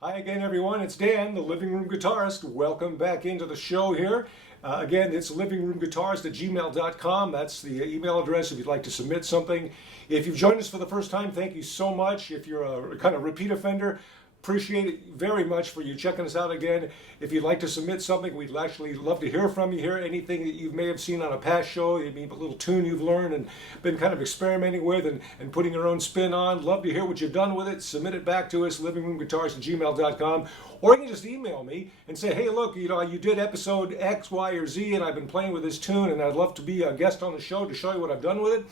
Hi again, everyone. It's Dan, the Living Room Guitarist. Welcome back into the show here. Again, it's livingroomguitarist@gmail.com. That's the email address if you'd like to submit something. If you've joined us for the first time, thank you so much. If you're a kind of repeat offender, appreciate it very much for you checking us out again. If you'd like to submit something, we'd actually love to hear from you. Hear anything that you may have seen on a past show, maybe a little tune you've learned and been kind of experimenting with and putting your own spin on. Love to hear what you've done with it. Submit it back to us, livingroomguitarist@gmail.com. Or you can just email me and say, hey, look, you did episode X, Y, or Z, and I've been playing with this tune, and I'd love to be a guest on the show to show you what I've done with it.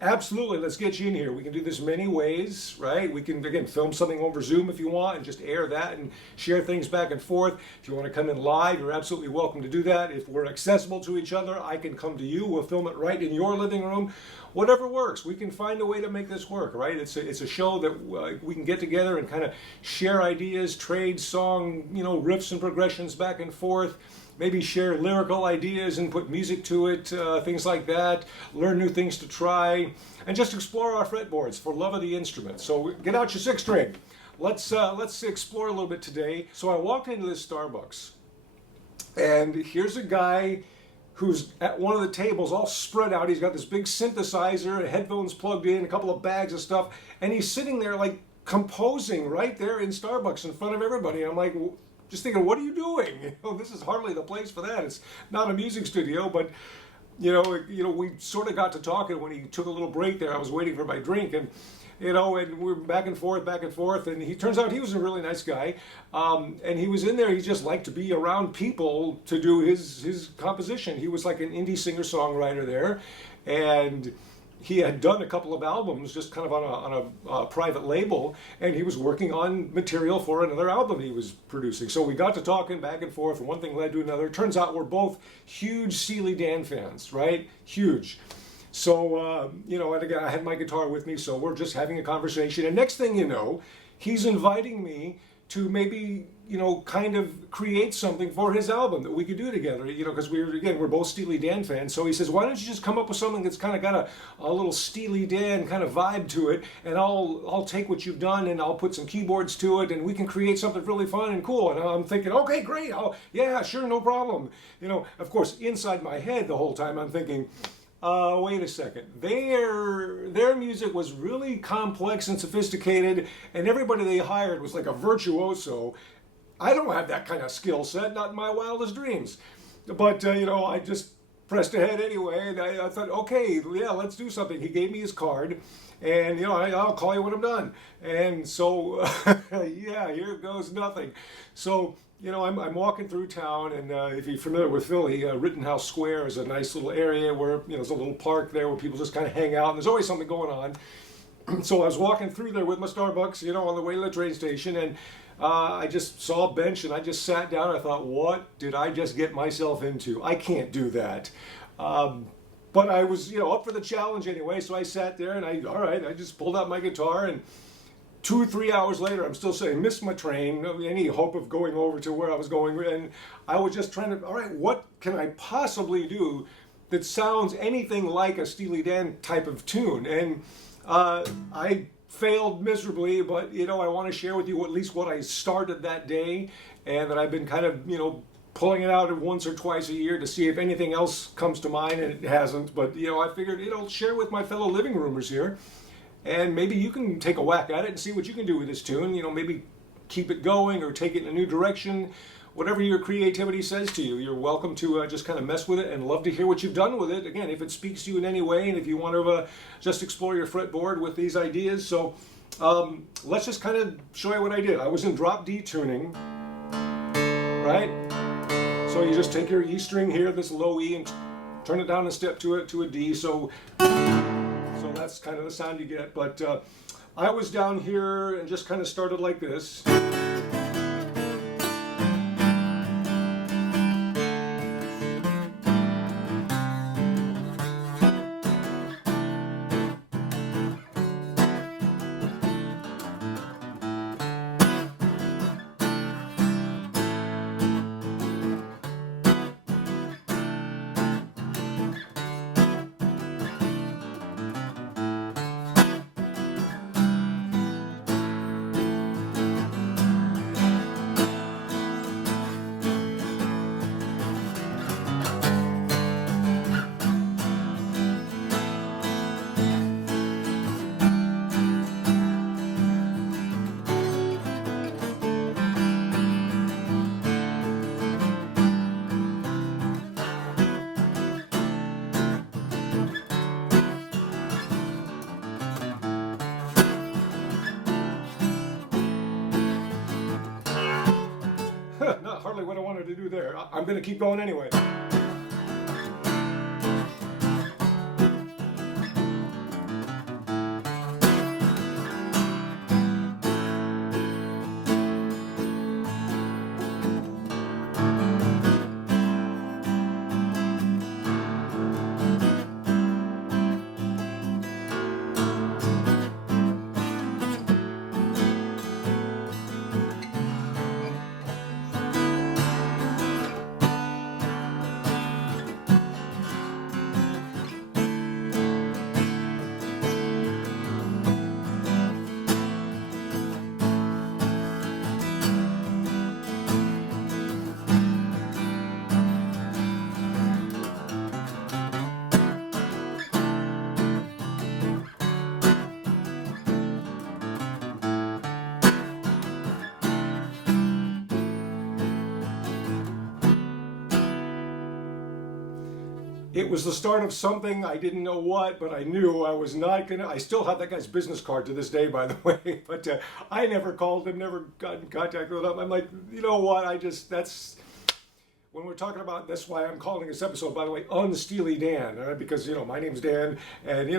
Absolutely, let's get you in here. We can do this many ways, right? We can, again, film something over Zoom if you want and just air that and share things back and forth. If you want to come in live, you're absolutely welcome to do that. If we're accessible to each other, I can come to you. We'll film it right in your living room. Whatever works. We can find a way to make this work, right? It's a show that we can get together and kind of share ideas, trade song, riffs and progressions back and forth. Maybe share lyrical ideas and put music to it, things like that. Learn new things to try, and just explore our fretboards for love of the instrument. So get out your sixth string. Let's explore a little bit today. So I walked into this Starbucks, and here's a guy who's at one of the tables all spread out. He's got this big synthesizer, headphones plugged in, a couple of bags of stuff, and he's sitting there like composing right there in Starbucks in front of everybody. And I'm like, just thinking, what are you doing? This is hardly the place for that. It's not a music studio, but we sort of got to talking when he took a little break there. I was waiting for my drink, and and we're back and forth, and he turns out he was a really nice guy, and he was in there. He just liked to be around people to do his composition. He was like an indie singer-songwriter there, and he had done a couple of albums just kind of on a private label, and he was working on material for another album he was producing. So we got to talking back and forth, and one thing led to another. Turns out we're both huge Steely Dan fans, right? Huge. So, and again, I had my guitar with me, so we're just having a conversation. And next thing you know, he's inviting me to maybe, kind of create something for his album that we could do together, because we're both Steely Dan fans. So he says, why don't you just come up with something that's kind of got a little Steely Dan kind of vibe to it, and I'll take what you've done and I'll put some keyboards to it, and we can create something really fun and cool. And I'm thinking, okay, great. Yeah, sure, no problem. Of course, inside my head the whole time I'm thinking, wait a second. Their music was really complex and sophisticated, and everybody they hired was like a virtuoso. I don't have that kind of skill set, not in my wildest dreams. But, I just pressed ahead anyway, and I thought, okay, yeah, let's do something. He gave me his card, and, I'll call you when I'm done. And so, yeah, here goes nothing. So, I'm walking through town, and if you're familiar with Philly, Rittenhouse Square is a nice little area where, there's a little park there where people just kind of hang out, and there's always something going on. So I was walking through there with my Starbucks, on the way to the train station, and I just saw a bench, and I just sat down. I thought, what did I just get myself into? I can't do that. But I was, up for the challenge anyway, so I sat there, and I just pulled out my guitar, and 2 or 3 hours later, I'm still saying, missed my train, any hope of going over to where I was going. And I was just trying to, all right, what can I possibly do that sounds anything like a Steely Dan type of tune? And I failed miserably, but, I want to share with you at least what I started that day, and that I've been kind of, pulling it out once or twice a year to see if anything else comes to mind, and it hasn't. But, I figured, share with my fellow living roomers here. And maybe you can take a whack at it and see what you can do with this tune. Maybe keep it going or take it in a new direction. Whatever your creativity says to you, you're welcome to just kind of mess with it, and love to hear what you've done with it. Again, if it speaks to you in any way, and if you want to just explore your fretboard with these ideas. So let's just kind of show you what I did. I was in drop D tuning, right? So you just take your E string here, this low E, and turn it down a step to a D. So that's kind of the sound you get. But I was down here and just kind of started like this. do there. I'm going to keep going anyway. It was the start of something. I didn't know what, but I knew I was not gonna. I still have that guy's business card to this day, by the way. But I never called him, never got in contact with him. I'm like, you know what? That's when we're talking about. That's why I'm calling this episode, by the way, Un-Steely Dan, because my name's Dan, and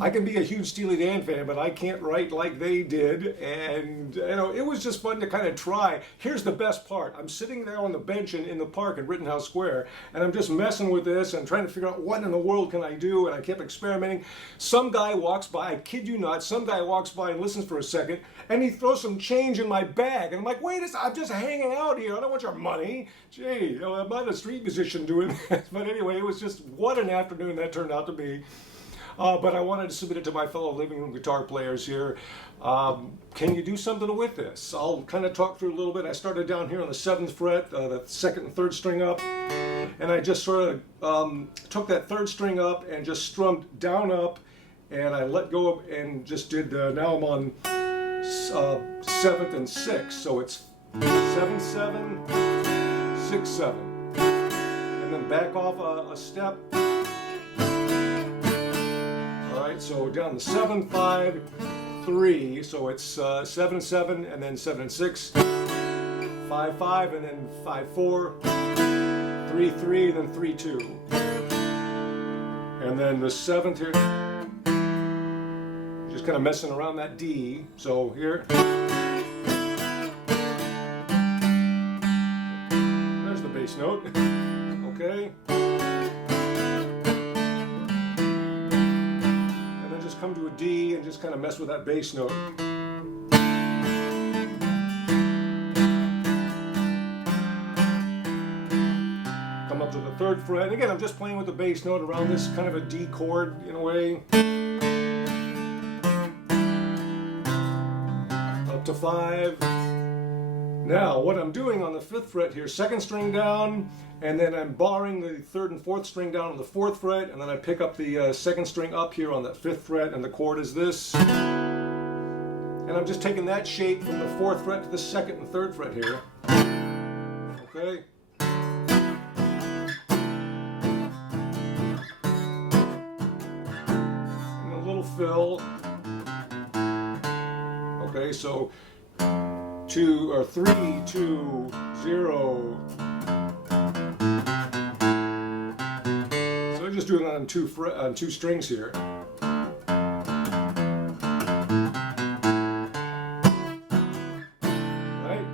I can be a huge Steely Dan fan, but I can't write like they did. And it was just fun to kind of try. Here's the best part. I'm sitting there on the bench in the park in Rittenhouse Square, and I'm just messing with this and trying to figure out what in the world can I do, and I kept experimenting. Some guy walks by, I kid you not, some guy walks by and listens for a second, and he throws some change in my bag. And I'm like, wait a second, I'm just hanging out here. I don't want your money. Gee, I'm not a street musician doing this. But anyway, it was just, what an afternoon that turned out to be. But I wanted to submit it to my fellow living room guitar players here. Can you do something with this? I'll kind of talk through a little bit. I started down here on the 7th fret, the 2nd and 3rd string up, and I just sort of took that 3rd string up and just strummed down up, and I let go of and just did, now I'm on 7th and 6th, so it's 7, 7, 6, 7, and then back off a step. So down the 7, 5, 3, so it's 7, 7, and then 7 and 6, 5, 5, and then 5, 4, 3, 3, and then 3, 2. And then the 7th here, just kind of messing around that D. So here, there's the bass note, okay. Come to a D and just kind of mess with that bass note. Come up to the 3rd fret. And again, I'm just playing with the bass note around this kind of a D chord in a way. Up to 5. Now, what I'm doing on the 5th fret here, 2nd string down, and then I'm barring the 3rd and 4th string down on the 4th fret, and then I pick up the 2nd string up here on the 5th fret, and the chord is this. And I'm just taking that shape from the 4th fret to the 2nd and 3rd fret here. Okay. And a little fill. Okay, so 2 or 3, 2, 0. So I just do it on two strings here. Right?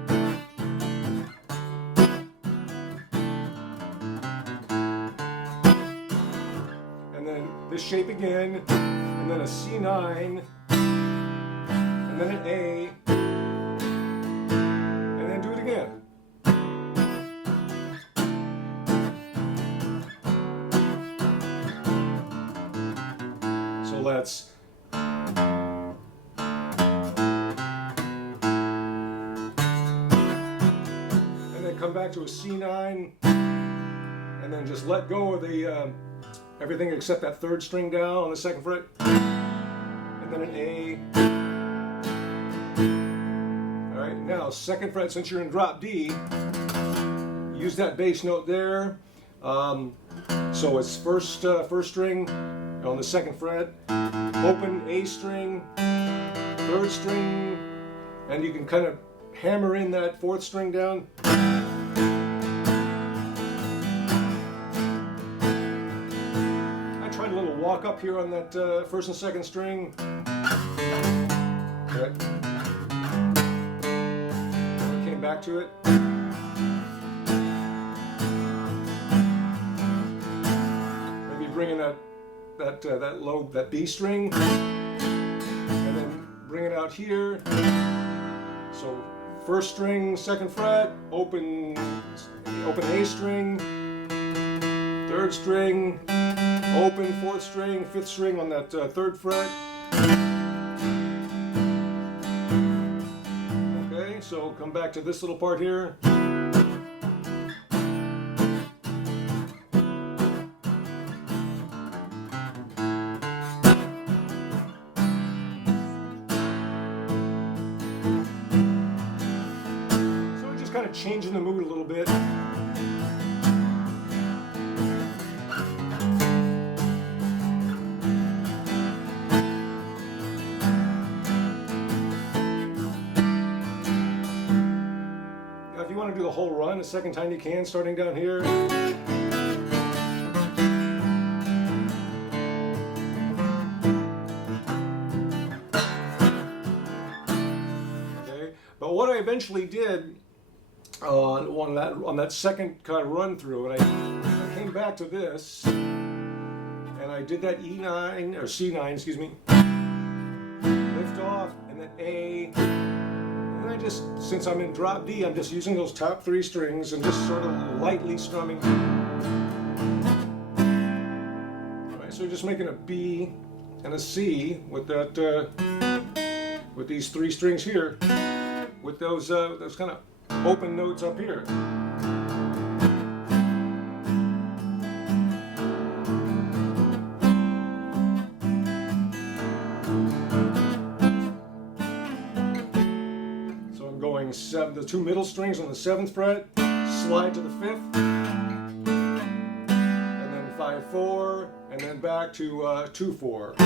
And then this shape again, and then a C9, and then an A. So let's and then come back to a C9 and then just let go of the everything except that 3rd string down on the 2nd fret, and then an A. Alright, now 2nd fret, since you're in drop D, use that bass note there. So it's first string on the 2nd fret, open A string, 3rd string, and you can kind of hammer in that 4th string down. lock up here on that first and second string. Okay. Came back to it. Maybe bringing that B string, and then bring it out here. So first string, second fret, open A string, third string, open fourth string, fifth string on that third fret. Okay, so come back to this little part here. Kind of changing the mood a little bit. Now, if you want to do the whole run a second time you can, starting down here. Okay, but what I eventually did on that second kind of run through, and I came back to this, and I did that E9 or C9, excuse me, lift off, and then A, and I just, since I'm in drop D, I'm just using those top three strings and just sort of lightly strumming. All right, so just making a B and a C with that, with these three strings here, with those kind of open notes up here. So I'm going the two middle strings on the 7th fret, slide to the 5th, and then 5-4, and then back to 2-4.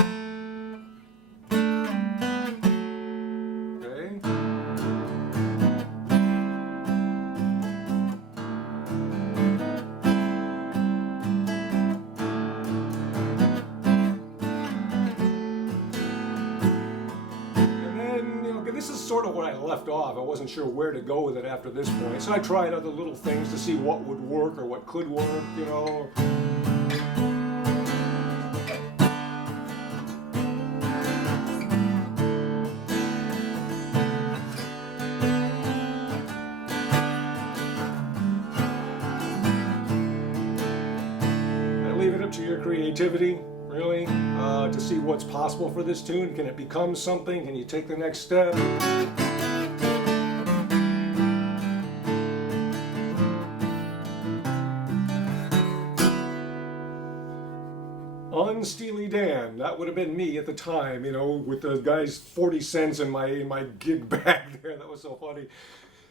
This is sort of what I left off. I wasn't sure where to go with it after this point. So I tried other little things to see what would work or what could work, you know. I leave it up to your creativity, really, to see what's possible for this tune. Can it become something? Can you take the next step? Un-Steely Dan, that would have been me at the time, you know, with the guy's 40 cents in my gig bag there. That was so funny.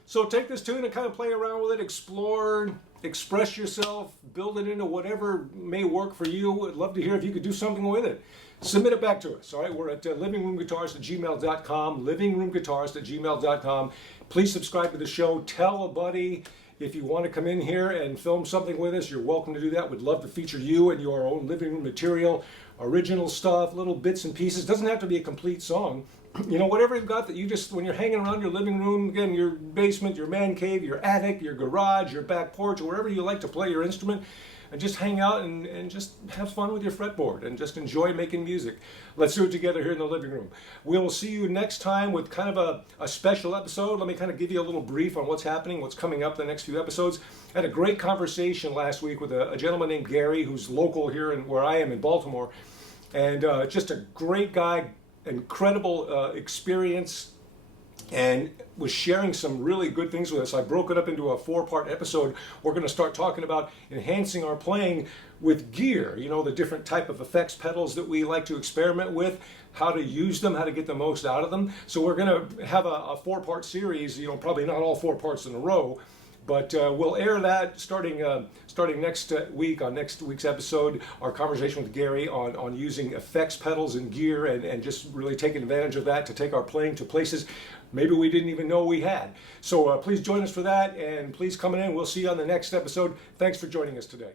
So take this tune and kind of play around with it, explore, express yourself, build it into whatever may work for you. I'd love to hear if you could do something with it. Submit it back to us, all right? We're at livingroomguitarist@gmail.com, livingroomguitarist@gmail.com. Please subscribe to the show. Tell a buddy. If you want to come in here and film something with us, you're welcome to do that. We'd love to feature you and your own living room material, original stuff, little bits and pieces. Doesn't have to be a complete song. You know, whatever you've got that you just, when you're hanging around your living room, again, your basement, your man cave, your attic, your garage, your back porch, or wherever you like to play your instrument, and just hang out and just have fun with your fretboard and just enjoy making music. Let's do it together here in the living room. We'll see you next time with kind of a special episode. Let me kind of give you a little brief on what's happening, what's coming up the next few episodes. I had a great conversation last week with a gentleman named Gary, who's local here where I am in Baltimore, and just a great guy, incredible experience, and was sharing some really good things with us. I broke it up into a 4-part episode. We're going to start talking about enhancing our playing with gear, you know, the different type of effects pedals that we like to experiment with, how to use them, how to get the most out of them. So we're going to have a 4-part series, you know, probably not all 4 parts in a row, but we'll air that starting next week, on next week's episode, our conversation with Gary on using effects pedals and gear and just really taking advantage of that to take our playing to places maybe we didn't even know we had. So please join us for that, and please come in. We'll see you on the next episode. Thanks for joining us today.